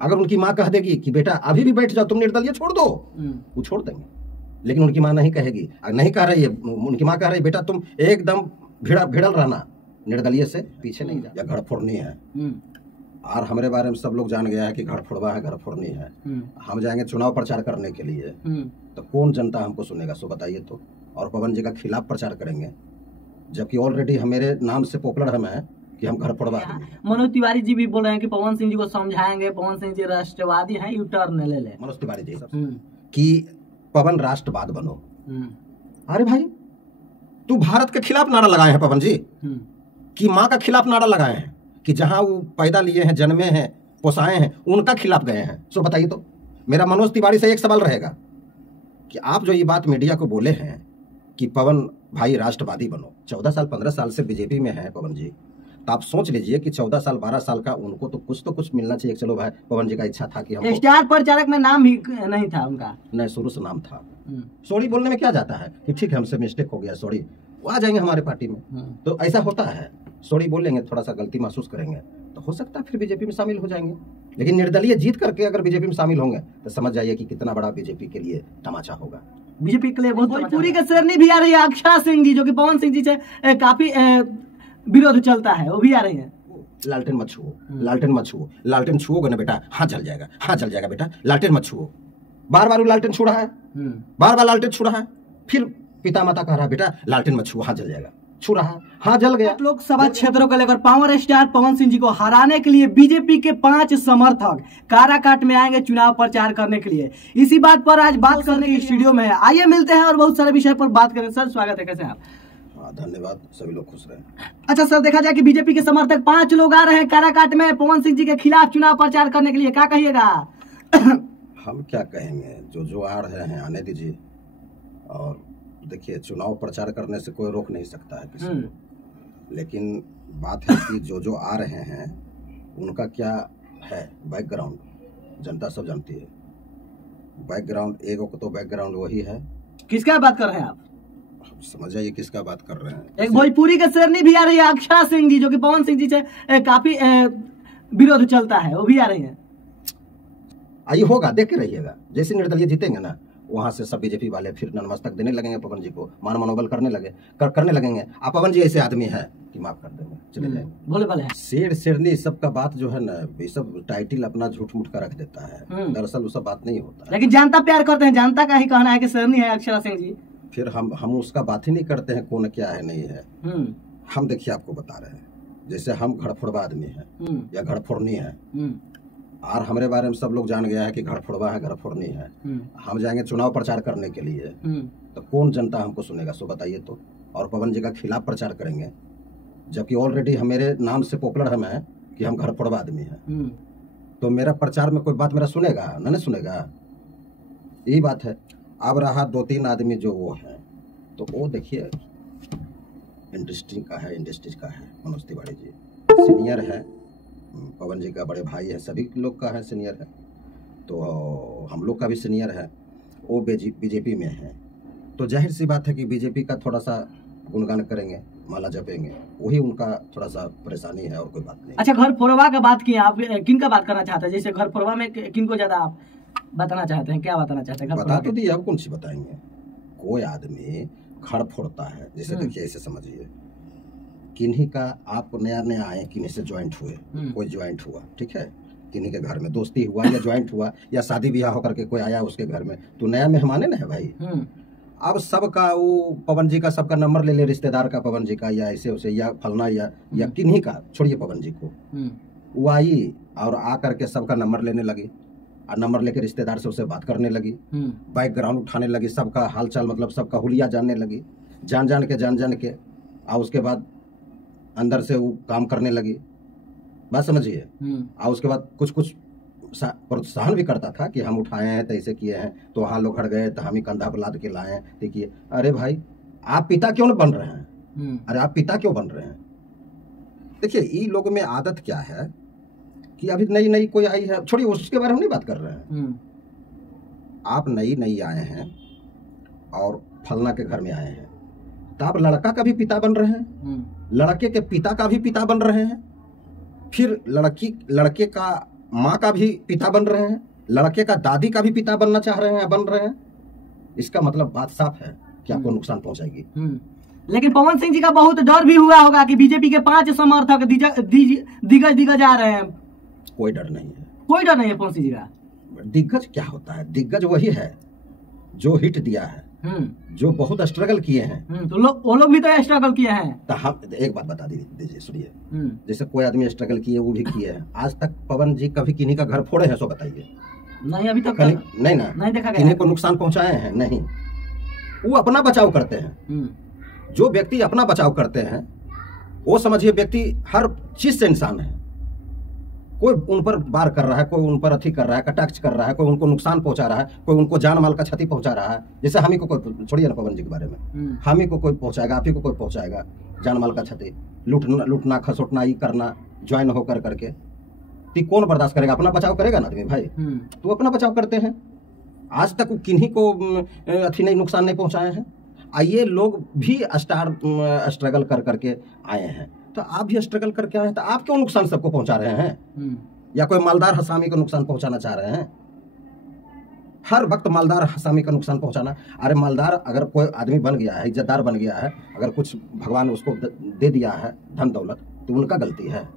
अगर उनकी माँ कह देगी कि बेटा अभी भी बैठ जाओ, तुम निर्दलीय छोड़ दो, वो छोड़ देंगे। लेकिन उनकी माँ नहीं कहेगी, नहीं कह रही है, उनकी माँ कह रही है बेटा तुम एकदम भिड़ल रहना, निर्दलीय से पीछे नहीं जा। या घर फोड़नी है, और हमारे बारे में सब लोग जान गया है कि घर फोड़वा है, घर फोड़नी है। हम जाएंगे चुनाव प्रचार करने के लिए, तो कौन जनता हमको सुनेगा? सो बताइए तो। और पवन जी का खिलाफ प्रचार करेंगे, जबकि ऑलरेडी हमारे नाम से पॉपुलर हम है कि हम घर फोड़वा देंगे। मनोज तिवारी जी भी बोल रहे हैं कि पवन सिंह जी को समझाएंगे, पवन सिंह जी राष्ट्रवादी हैं, यू टर्न ले ले। मनोज तिवारी जी कि पवन राष्ट्रवाद बनो। अरे भाई, तू भारत के खिलाफ नारा लगाए हैं पवन जी, कि माँ का खिलाफ नारा लगाए हैं, कि जहां वो पैदा लिए हैं, जन्मे हैं, पोसाए हैं, उनका खिलाफ गए हैं। सो बताइए तो। मेरा मनोज तिवारी से एक सवाल रहेगा कि आप जो ये बात मीडिया को बोले हैं कि पवन भाई राष्ट्रवादी बनो, 14 साल 15 साल से बीजेपी में है पवन जी, तो आप सोच लीजिए कि 14 साल 12 साल का उनको तो कुछ मिलना चाहिए। चलो भाई, पवन जी का इच्छा था कि हम स्टार प्रचारक में नाम ही नहीं था उनका, नहीं शुरू से नाम था। सॉरी बोलने में क्या जाता है कि ठीक है हमसे मिस्टेक हो गया, सॉरी, वो आ जाएंगे हमारे पार्टी में। तो ऐसा होता है, सॉरी बोलेंगे, थोड़ा सा गलती महसूस करेंगे, तो हो सकता है फिर बीजेपी में शामिल हो जाएंगे। लेकिन निर्दलीय जीत करके अगर बीजेपी में शामिल होंगे तो समझ जाइए कि कितना बड़ा बीजेपी के लिए तमाचा होगा। बीजेपी के लिए बहुत पूरी का शेरनी भी आ रही है, अक्षरा सिंह जी, जो कि पवन सिंह जी से काफी विरोध चलता है, वो भी आ रही है। लालटेन मत छुओ, लालटेन मत छुओ, लालटेन छुओगे ना बेटा हाथ जल जाएगा, हाथ जल जाएगा बेटा, लालटेन मत छुओ। बार बार वो लालटेन छू रहा है, बार बार लालटेन छू रहा है, फिर पिता माता कह रहा है बेटा लालटेन मत छुओ, हाथ जल जाएगा, छू रहा है, हाथ जल गया। लोकसभा क्षेत्रों को लेकर पावर स्टार पवन सिंह जी को हराने के लिए बीजेपी के 5 समर्थक काराकाट में आएंगे चुनाव प्रचार करने के लिए। इसी बात पर आज बात करने की स्टूडियो में है, आइए मिलते हैं और बहुत सारे विषय पर बात करें। सर स्वागत है, कैसे हैं आप? धन्यवाद, सभी लोग खुश रहे। अच्छा सर, देखा जाए कि बीजेपी के समर्थक 5 लोग आ रहे हैं काराकाट में पवन सिंह जी के खिलाफ चुनाव प्रचार करने के लिए, क्या कहिएगा? हम क्या कहेंगे, जो आ रहे हैं आने दीजिए। और देखिए, चुनाव प्रचार करने से कोई रोक नहीं सकता है किसी को, लेकिन बात है कि जो आ रहे हैं उनका क्या है बैकग्राउंड, जनता सब जानती है। बैकग्राउंड एगो को तो बैकग्राउंड वही है। किसका बात कर रहे हैं आप? समझ जाइए किसका बात कर रहे हैं। एक भोजपुरी का शेरनी भी आ रही है, अक्षरा सिंह जी, जो कि पवन सिंह जी से काफी विरोध चलता है, वो भी आ रही है। आइए होगा, देख के रहिएगा, जैसे निर्दलीय जीतेंगे ना, वहां से सब बीजेपी वाले फिर नतमस्तक देने लगेंगे पवन जी को, मान मनोबल करने लगेंगे। आप पवन जी ऐसे आदमी है कि माफ कर देंगे, चले जाएंगे। भोले भाले शेर शेरनी सबका बात जो है ना, ये सब टाइटल अपना झूठ मूठ का रख देता है, दरअसल वो सब बात नहीं होता है। लेकिन जनता प्यार करते हैं, जनता का ही कहना है कि शेरनी है अक्षरा सिंह जी। फिर हम उसका बात ही नहीं करते हैं कौन क्या है नहीं है। हम देखिए आपको बता रहे हैं, जैसे हम घर फोड़वा आदमी है या घर फोड़नी है, और हमारे बारे में सब लोग जान गया है कि घर फोड़वा है, घर फोड़नी है। हम जाएंगे चुनाव प्रचार करने के लिए, तो कौन जनता हमको सुनेगा? सो बताइए तो। और पवन जी का खिलाफ प्रचार करेंगे, जबकि ऑलरेडी हमारे नाम से पॉपुलर हम है कि हम घर फोड़वा आदमी है। तो मेरा प्रचार में कोई बात मेरा सुनेगा? नहीं सुनेगा, यही बात है। अब रहा 2-3 आदमी जो वो है, तो वो देखिए इंडस्ट्री का है मनोज तिवारी जी, सीनियर है, पवन जी का बड़े भाई है, सभी लोग का है सीनियर है, तो हम लोग का भी सीनियर है। वो बीजेपी में है, तो जाहिर सी बात है कि बीजेपी का थोड़ा सा गुणगान करेंगे, माला जपेंगे, वही उनका थोड़ा सा परेशानी है और कोई बात नहीं। अच्छा, घर फोड़वा का बात किया आप, किन का बात करना चाहते हैं? जैसे घर फोड़वा में किन को ज्यादा आप बताना चाहते हैं, क्या बताना चाहते हैं? बता तो दिए, अब कौन सी बताएंगे। कोई आदमी घर फोड़ता है, जैसे देखिए ऐसे समझिए, किन्हीं का आप नया आए, किन्हीं से ज्वाइंट हुए, कोई ज्वाइंट हुआ, ठीक है, किन्हीं के घर में दोस्ती हुआ या ज्वाइंट हुआ या शादी ब्याह होकर के कोई आया उसके घर में, तो नया मेहमान है ना भाई। अब सबका वो पवन जी का सबका नंबर ले ले, रिश्तेदार का पवन जी का या ऐसे उसे या फलना या किन्हीं का, छोड़िए पवन जी को, वो आई और आ करके सबका नंबर लेने लगी, और नंबर लेके रिश्तेदार से उसे बात करने लगी, बैकग्राउंड उठाने लगी, सबका हालचाल मतलब सबका हुलिया जानने लगी, जान के, और उसके बाद अंदर से वो काम करने लगी, बात समझिए। और उसके बाद कुछ प्रोत्साहन भी करता था कि हम उठाए हैं तो ऐसे किए हैं, तो वहाँ लोग हट गए तो हम ही कंधा पर लाद के लाए हैं। देखिए, अरे भाई आप पिता क्यों बन रहे हैं? अरे आप पिता क्यों बन रहे हैं? देखिए, ये लोगों में आदत क्या है कि अभी नई कोई आई है, छोड़िए उसके बारे में नहीं बात कर रहे हैं। आप नई आए हैं और फलना के घर में आए हैं, तो आप लड़का का भी पिता बन रहे हैं, लड़के के पिता का भी पिता बन रहे हैं, फिर लड़के का माँ का भी पिता बन रहे हैं, लड़के का दादी का भी पिता बनना चाह रहे हैं, बन रहे हैं। इसका मतलब बात साफ है कि आपको नुकसान पहुंचाएगी। लेकिन पवन सिंह जी का बहुत डर भी हुआ होगा कि बीजेपी के 5 समर्थक दिग्गज आ रहे हैं। कोई डर नहीं है, कोई डर नहीं है पवन सिंह जी का। दिग्गज क्या होता है? दिग्गज वही है जो हिट दिया है, जो बहुत स्ट्रगल किए हैं। तो वो लोग भी तो स्ट्रगल किए हैं। तो हम एक बात बता दीजिए, सुनिए। जैसे कोई आदमी स्ट्रगल किए, वो भी किए हैं। आज तक पवन जी कभी किन्हीं का घर फोड़े हैं? सो बताइए। नहीं, अभी तक नहीं ना, नहीं देखा गया। किन्हीं को नुकसान पहुंचाए हैं? नहीं। वो अपना बचाव करते हैं। जो व्यक्ति अपना बचाव करते हैं, वो समझिए व्यक्ति हर चीज से इंसान है। कोई उन पर वार कर रहा है, कोई उन पर अथी कर रहा है, कटाक्ष कर रहा है, कोई उनको नुकसान पहुंचा रहा है, कोई उनको जान माल का क्षति पहुंचा रहा है। जैसे हम ही को कोई, छोड़िए ना पवन जी के बारे में, हम ही को कोई पहुंचाएगा, आप ही को कोई पहुंचाएगा जान माल का क्षति, लूटना खसोटना, ये करना ज्वाइन होकर करके, तो कौन बर्दाश्त करेगा? अपना बचाव करेगा ना आदमी भाई। तो अपना बचाव करते हैं। आज तक किन्हीं को अथी नहीं, नुकसान नहीं पहुंचाए हैं। आइए, लोग भी स्ट्रगल कर करके आए हैं, तो आप भी स्ट्रगल करके आए हैं, तो आप क्यों नुकसान सबको पहुंचा रहे हैं? या कोई मालदार हसामी को नुकसान पहुंचाना चाह रहे हैं? हर वक्त मालदार हसामी का नुकसान पहुंचाना। अरे मालदार अगर कोई आदमी बन गया है, इज्जतदार बन गया है, अगर कुछ भगवान उसको दे दिया है धन दौलत, तो उनका गलती है,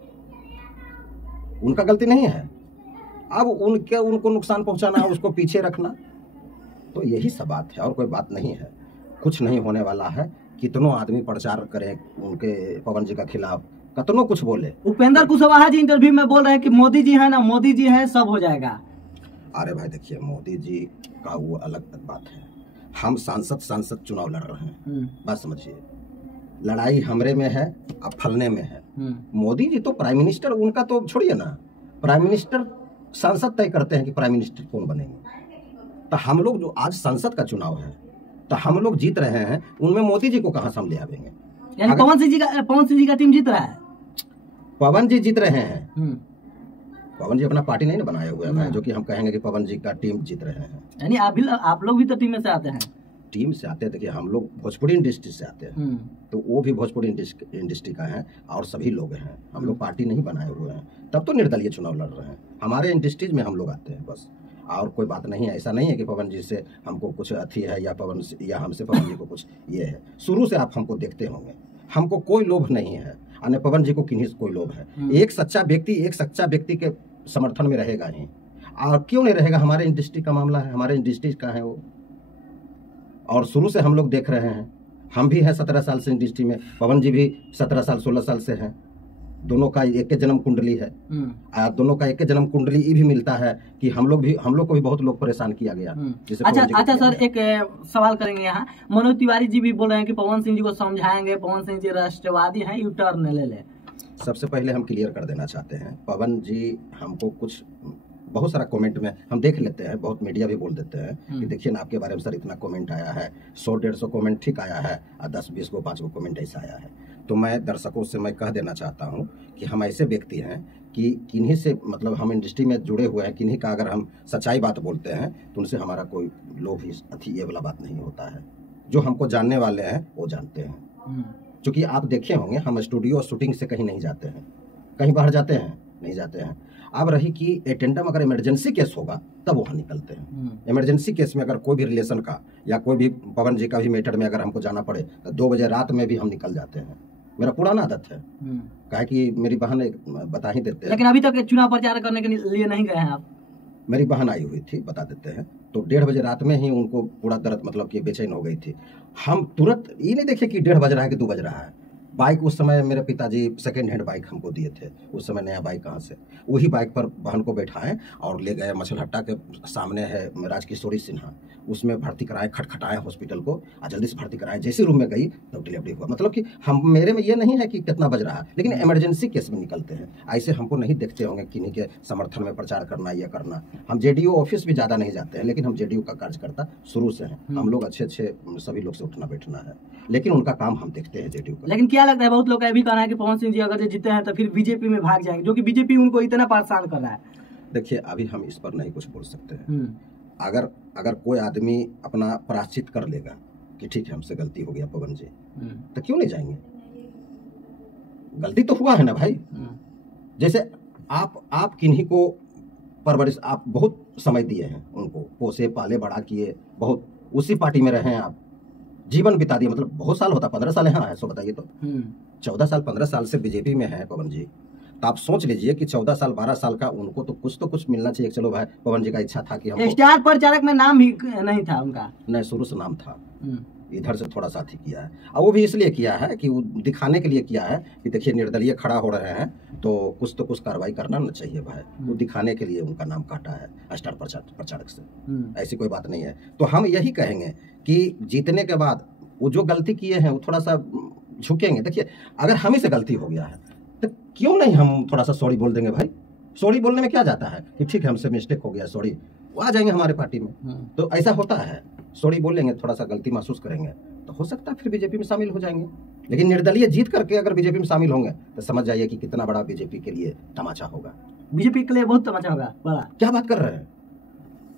उनका गलती नहीं है। अब उनको नुकसान पहुंचाना, उसको पीछे रखना, तो यही सब बात है और कोई बात नहीं है। कुछ नहीं होने वाला है। कितनों आदमी प्रचार करें उनके पवन जी का खिलाफ, कतनों कुछ बोले। उपेंद्र कुशवाहा जी इंटरव्यू में बोल रहे हैं कि मोदी जी है ना, मोदी जी है, सब हो जाएगा। अरे भाई देखिए, मोदी जी का वो अलग बात है। हम सांसद चुनाव लड़ रहे हैं, बात समझिए। लड़ाई हमरे में है, अब फलने में है। मोदी जी तो प्राइम मिनिस्टर, उनका तो छोड़िए ना, प्राइम मिनिस्टर सांसद तय करते हैं कि प्राइम मिनिस्टर कौन बनेंगे। तो हम लोग जो आज संसद का चुनाव है, तो हम लोग जीत रहे हैं, उनमें मोदी जी को कहां से हम ले आवेंगे? यानी पवन सिंह जी का टीम जीत रहा है। पवन जी जीत रहे हैं। पवन जी अपना पार्टी नहीं ना बनाए हुए हैं जो कि हम कहेंगे कि पवन जी का टीम जीत रहे हैं। यानी आप लोग भी तो टीम में से आते हैं। टीम से आते हैं, देखिए हम लोग भोजपुरी इंडस्ट्री से आते हैं, तो वो भी भोजपुरी इंडस्ट्री का है और सभी लोग हैं। हम लोग पार्टी नहीं बनाए हुए हैं, तब तो निर्दलीय चुनाव लड़ रहे हैं। हमारे इंडस्ट्रीज में हम लोग आते हैं बस, और कोई बात नहीं है। ऐसा नहीं है कि पवन जी से हमको कुछ अथी है या हमसे पवन जी को कुछ ये है। शुरू से आप हमको देखते होंगे, हमको कोई लोभ नहीं है, अन्य पवन जी को किन्हीं से कोई लोभ है। एक सच्चा व्यक्ति के समर्थन में रहेगा ही, और क्यों नहीं रहेगा? हमारे इंडस्ट्री का मामला है, हमारे इंडस्ट्री का है वो, और शुरू से हम लोग देख रहे हैं। हम भी हैं 17 साल से इंडस्ट्री में, पवन जी भी 17 साल 16 साल से हैं। दोनों का एक के जन्म कुंडली है, दोनों का एक के जन्म कुंडली ये भी मिलता है कि हम लोग को भी बहुत लोग परेशान किया गया। अच्छा सर, एक सवाल करेंगे यहाँ। मनोज तिवारी जी भी बोल रहे हैं कि पवन सिंह जी को समझाएंगे, पवन सिंह जी राष्ट्रवादी हैं, यू टर्न ले ले। सबसे पहले हम क्लियर कर देना चाहते हैं, पवन जी हमको कुछ बहुत सारा कमेंट में हम देख लेते हैं, बहुत मीडिया भी बोल देते हैं कि देखिए ना आपके बारे में सर इतना कमेंट आया है, 100-150 कमेंट ठीक आया है, और 10-20 को 5 को कमेंट ऐसा आया है। तो मैं दर्शकों से मैं कह देना चाहता हूं कि हम ऐसे व्यक्ति हैं कि किन्हीं से, मतलब हम इंडस्ट्री में जुड़े हुए हैं, किन्हीं का अगर हम सच्चाई बात बोलते हैं तो उनसे हमारा कोई लोभ अथी ये वाला बात नहीं होता है। जो हमको जानने वाले हैं वो जानते हैं। क्योंकि आप देखे होंगे, हम स्टूडियो और शूटिंग से कहीं नहीं जाते हैं, कहीं बाहर जाते हैं, नहीं जाते हैं। अब रही कि एटेंडम अगर इमरजेंसी केस होगा तब वहाँ निकलते हैं। इमरजेंसी केस में अगर कोई भी रिलेशन का या कोई भी पवन जी का भी मैटर में अगर हमको जाना पड़े तो 2 बजे रात में भी हम निकल जाते हैं। मेरा पुराना आदत है, कहा कि मेरी बहन बता ही देते हैं। लेकिन अभी तक चुनाव प्रचार करने के लिए नहीं गए हैं आप? मेरी बहन आई हुई थी, बता देते हैं, तो 1:30 बजे रात में ही उनको पूरा दर्द, मतलब कि बेचैन हो गई थी। हम तुरंत ये नहीं देखे कि 1:30 बज रहा है कि 2 बज रहा है। बाइक उस समय मेरे पिताजी सेकेंड हैंड बाइक हमको दिए थे, उस समय नया बाइक कहाँ से, वही बाइक पर बहन को बैठाएं और ले गए मछलहट्टा के सामने है राजकिशोरी सिन्हा, उसमें भर्ती कराए, खटखटाए हॉस्पिटल को, और जल्दी से भर्ती कराए। जैसे रूम में गई तो डिलीवरी हुआ। मतलब कि हम, मेरे में ये नहीं है कि कितना बज रहा है, लेकिन इमरजेंसी केस में निकलते हैं। ऐसे हमको नहीं देखते होंगे किन्हीं के समर्थन में प्रचार करना, यह करना। हम जेडीयू ऑफिस भी ज़्यादा नहीं जाते हैं, लेकिन हम जेडीयू का कार्यकर्ता शुरू से हैं। हम लोग अच्छे सभी लोग से उठना बैठना है, लेकिन उनका काम हम देखते हैं जेडीयू का। लेकिन क्या लगता है, बहुत लोग का ये भी कहना है कि पवन सिंह जी अगर जीते हैं तो फिर बीजेपी में भाग जाएंगे, जो कि बीजेपी उनको इतना परेशान कर रहा है। देखिए, अभी हम इस पर नहीं कुछ बोल सकते हैं। अगर कोई आदमी अपना प्रायश्चित कर लेगा कि ठीक है हमसे गलती हो गया पवन जी, तो क्यों नहीं जाएंगे? गलती तो हुआ है ना भाई। जैसे आप किन्हीं को परवरिश, आप बहुत समय दिए हैं उनको, पोसे पाले बड़ा किए, बहुत उसी पार्टी में रहे हैं आप, जीवन बिता दिए, मतलब बहुत साल होता, 15 साल यहाँ है, सो बताइए तो 14 साल 15 साल से बीजेपी में है पवन जी। तो आप सोच लीजिए कि 14 साल 12 साल का उनको तो कुछ मिलना चाहिए। चलो भाई, पवन जी का इच्छा था कि हम स्टार प्रचारक में नाम ही नहीं था उनका, नहीं शुरू से नाम था, इधर से थोड़ा सा ही किया है, और वो भी इसलिए किया है कि वो दिखाने के लिए किया है कि देखिए निर्दलीय खड़ा हो रहे हैं तो कुछ कार्रवाई करना ना चाहिए भाई, वो दिखाने के लिए उनका नाम काटा है स्टार प्रचारक से, ऐसी कोई बात नहीं है। तो हम यही कहेंगे कि जीतने के बाद वो जो गलती किए हैं वो थोड़ा सा झुकेंगे। देखिए अगर हम ही से गलती हो गया है तो क्यों नहीं हम थोड़ा सा सॉरी बोल देंगे भाई, सॉरी बोलने में क्या जाता है कि ठीक है हमसे मिस्टेक हो गया सॉरी, वो आ जाएंगे हमारे पार्टी में। तो ऐसा होता है, सॉरी बोलेंगे, थोड़ा सा गलती महसूस करेंगे तो हो सकता है फिर बीजेपी में शामिल हो जाएंगे। लेकिन निर्दलीय जीत करके अगर बीजेपी में शामिल होंगे तो समझ जाइए कि कितना बड़ा बीजेपी के लिए तमाचा होगा। बीजेपी के लिए बहुत तमाचा होगा बड़ा। क्या बात कर रहे हैं,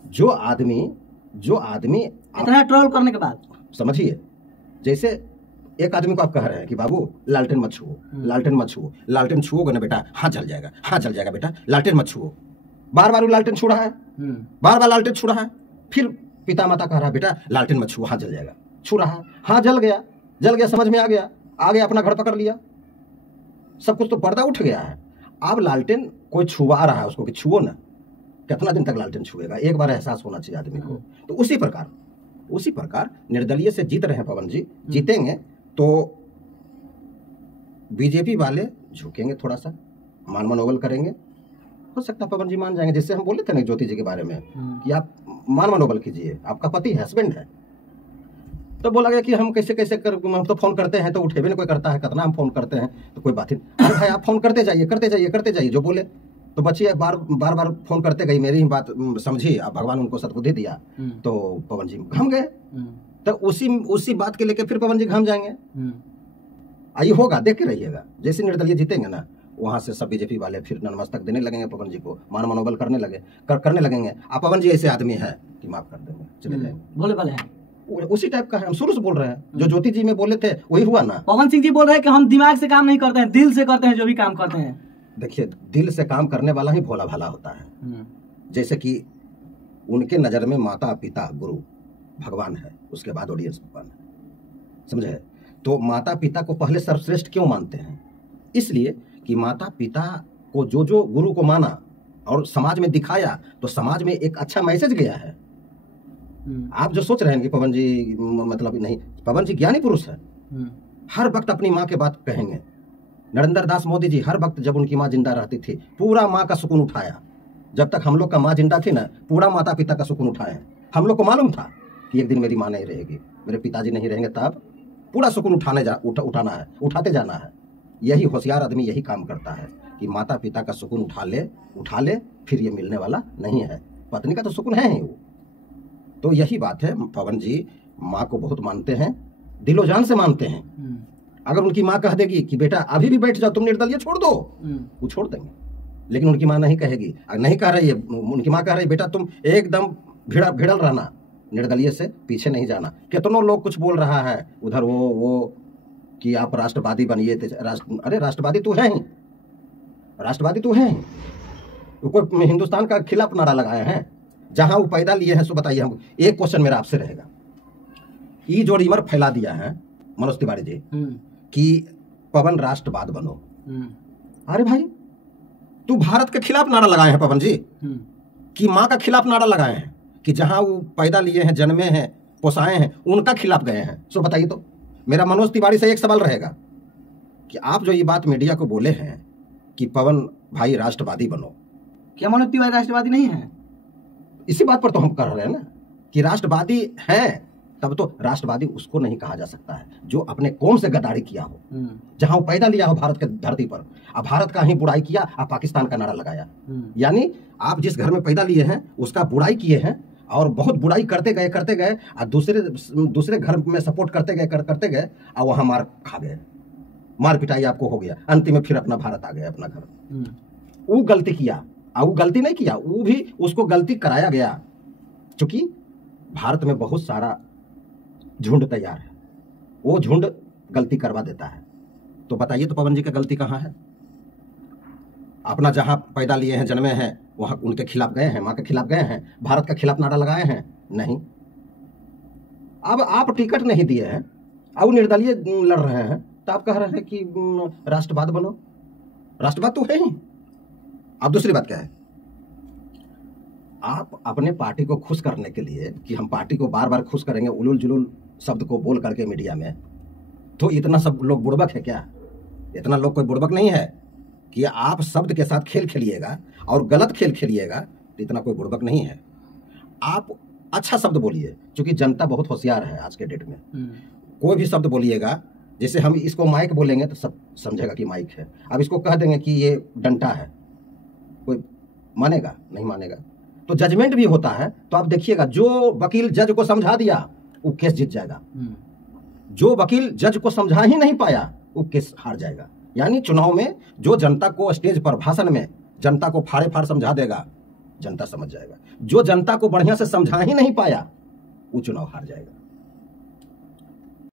जो आदमी इतना ट्रोल करने के बाद, समझिए जैसे एक आदमी को आप कह रहे हैं कि बाबू लालटेन मत छुओ, लालटेन मत छुओ, लालटेन छुओगे ना बेटा हाथ जल जाएगा, हाथ जल जाएगा बेटा, लालटेन मत छुओ। बार बार वो लालटेन छू रहा है, बार बार लालटेन छू रहा है, फिर पिता माता कह रहा है बेटा लालटेन मत छुओ, हाथ जल जाएगा, छू रहा है, हाथ जल गया, समझ में आ गया, अपना घर पकड़ लिया, सब कुछ तो पर्दा उठ गया है। अब लालटेन कोई छुआ रहा है उसको कि छुओ ना, कितना दिन तक लालटेन छुएगा, एक बार एहसास होना चाहिए आदमी को। तो उसी प्रकार निर्दलीय से जीत रहे हैं पवन जी, जीतेंगे तो बीजेपी वाले झुकेंगे, थोड़ा सा मान मनोबल करेंगे, हो सकता है पवन जी मान जाएंगे। जैसे हम बोले थे ना ज्योति जी के बारे में कि आप मान मनोबल कीजिए, आपका पति है, हस्बैंड है, तो बोला गया कि हम कैसे कर, हम तो फोन करते हैं तो उठेबे नहीं कोई करता है, कितना हम फोन करते हैं तो कोई बात ही नहीं। अरे भाई आप फोन करते जाइए जो बोले तो बच्ची बार फोन करते गई, मेरी ही बात समझी, अब भगवान उनको सद्बुद्धि दिया तो पवन जी घम गए। तो उसी बात के लेके फिर पवन जी घम जाएंगे। आइए होगा, देख के रहिएगा, जैसे निर्दलीय जीतेंगे ना वहां से सब बीजेपी वाले फिर नतमस्तक देने लगेंगे पवन जी को, मान मनोबल करने लगेंगे। आप पवन जी ऐसे आदमी है कि माफ कर देंगे, चले जाएंगे, भोले भाले हैं, उसी टाइप का है। हम शुरू से बोल रहे हैं, जो ज्योति जी में बोले थे वही हुआ ना। पवन सिंह जी बोल रहे हैं कि हम दिमाग से काम नहीं करते हैं, दिल से करते हैं जो भी काम करते हैं। देखिए दिल से काम करने वाला ही भोला भाला होता है। जैसे कि उनके नजर में माता पिता गुरु भगवान है, उसके बाद ऑडियंस भगवान है, समझे। तो माता पिता को पहले सर्वश्रेष्ठ क्यों मानते हैं? इसलिए कि माता पिता को जो गुरु को माना और समाज में दिखाया तो समाज में एक अच्छा मैसेज गया है। आप जो सोच रहे हैं कि पवन जी मतलब नहीं, पवन जी ज्ञानी पुरुष है, हर वक्त अपनी माँ के बात कहेंगे। नरेंद्र दास मोदी जी हर वक्त जब उनकी माँ जिंदा रहती थी पूरा माँ का सुकून उठाया, जब तक हम लोग का माँ जिंदा थी ना पूरा माता पिता का सुकून उठाया। हम लोग को मालूम था कि एक दिन मेरी माँ नहीं रहेगी, मेरे पिताजी नहीं रहेंगे, तब पूरा सुकून उठाना है, उठाते जाना है। यही होशियार आदमी यही काम करता है कि माता पिता का सुकून उठा ले, फिर ये मिलने वाला नहीं है। पत्नी का तो सुकून है ही वो। तो यही बात है, पवन जी माँ को बहुत मानते हैं, दिलो जान से मानते हैं। अगर उनकी माँ कह देगी कि बेटा अभी भी बैठ जाओ, तुम निर्दलीय छोड़ दो, वो छोड़ देंगे। लेकिन उनकी माँ नहीं कहेगी, नहीं कह रही है, उनकी माँ कह रही है बेटा तुम एकदम भिड़ल रहना, निर्दलीय से पीछे नहीं जाना। कितनों लोग कुछ बोल रहा है उधर वो कि आप राष्ट्रवादी बनिए, अरे राष्ट्रवादी तो है ही, राष्ट्रवादी तो है ही। कोई हिंदुस्तान का खिलाफ नारा लगाए हैं जहां वो पैदा लिए हैं। सो बताइए हमको, एक क्वेश्चन मेरा आपसे रहेगा, ये जो रिमर फैला दिया है मनोज तिवारी जी कि पवन राष्ट्रवाद बनो, अरे भाई तू भारत के खिलाफ नारा लगाए हैं पवन जी, कि माँ का खिलाफ नारा लगाए हैं, कि जहां वो पैदा लिए हैं, जन्मे हैं, पोसाए हैं, उनका खिलाफ गए हैं। सो बताइए तो मेरा मनोज तिवारी से एक सवाल रहेगा कि आप जो ये बात मीडिया को बोले हैं कि पवन भाई राष्ट्रवादी बनो, क्या मनोज तिवारी राष्ट्रवादी नहीं है? इसी बात पर तो हम कर रहे हैं ना कि राष्ट्रवादी हैं, तब तो राष्ट्रवादी उसको नहीं कहा जा सकता है जो अपने कौम से गद्दारी किया हो, जहां वो पैदा लिया हो भारत के धरती पर, अब भारत का ही बुराई किया, अब पाकिस्तान का नारा लगाया। यानी आप जिस घर में पैदा लिए हैं उसका बुराई किए हैं और बहुत बुराई करते गए और दूसरे घर में सपोर्ट करते गए और वहां मार खा गए, मार पिटाई आपको हो गया, अंतिम में फिर अपना भारत आ गया, अपना घर। वो गलती किया, वो गलती नहीं किया, वो भी उसको गलती कराया गया, क्योंकि भारत में बहुत सारा झुंड तैयार है, वो झुंड गलती करवा देता है। तो बताइए तो पवन जी का गलती कहाँ है? अपना जहां पैदा लिए हैं, जन्मे हैं, वहां उनके खिलाफ गए हैं, माँ के खिलाफ गए हैं, भारत के खिलाफ नारा लगाए हैं? नहीं। अब आप टिकट नहीं दिए हैं, अब निर्दलीय लड़ रहे हैं, तो आप कह रहे हैं कि राष्ट्रवाद बनो। राष्ट्रवाद तो है ही। अब दूसरी बात क्या है, आप अपने पार्टी को खुश करने के लिए कि हम पार्टी को बार बार खुश करेंगे उलूल जुलूल शब्द को बोल करके मीडिया में, तो इतना सब लोग बुड़बक है क्या? इतना लोग कोई बुड़बक नहीं है कि आप शब्द के साथ खेल खेलिएगा और गलत खेल खेलिएगा, तो इतना कोई बुड़बक नहीं है। आप अच्छा शब्द बोलिए, क्योंकि जनता बहुत होशियार है आज के डेट में। कोई भी शब्द बोलिएगा, जैसे हम इसको माइक बोलेंगे तो सब समझेगा कि माइक है। अब इसको कह देंगे कि ये डंटा है, कोई मानेगा? नहीं मानेगा। तो जजमेंट भी होता है। तो आप देखिएगा, जो वकील जज को समझा दिया वो केस जीत जाएगा, जो वकील जज को समझा ही नहीं पाया वो केस हार जाएगा। यानी चुनाव में जो जनता को स्टेज पर भाषण में जनता को फाड़े फाड़ समझा देगा, जनता समझ जाएगा। जो जनता को बढ़िया से समझा ही नहीं पाया वो चुनाव हार जाएगा।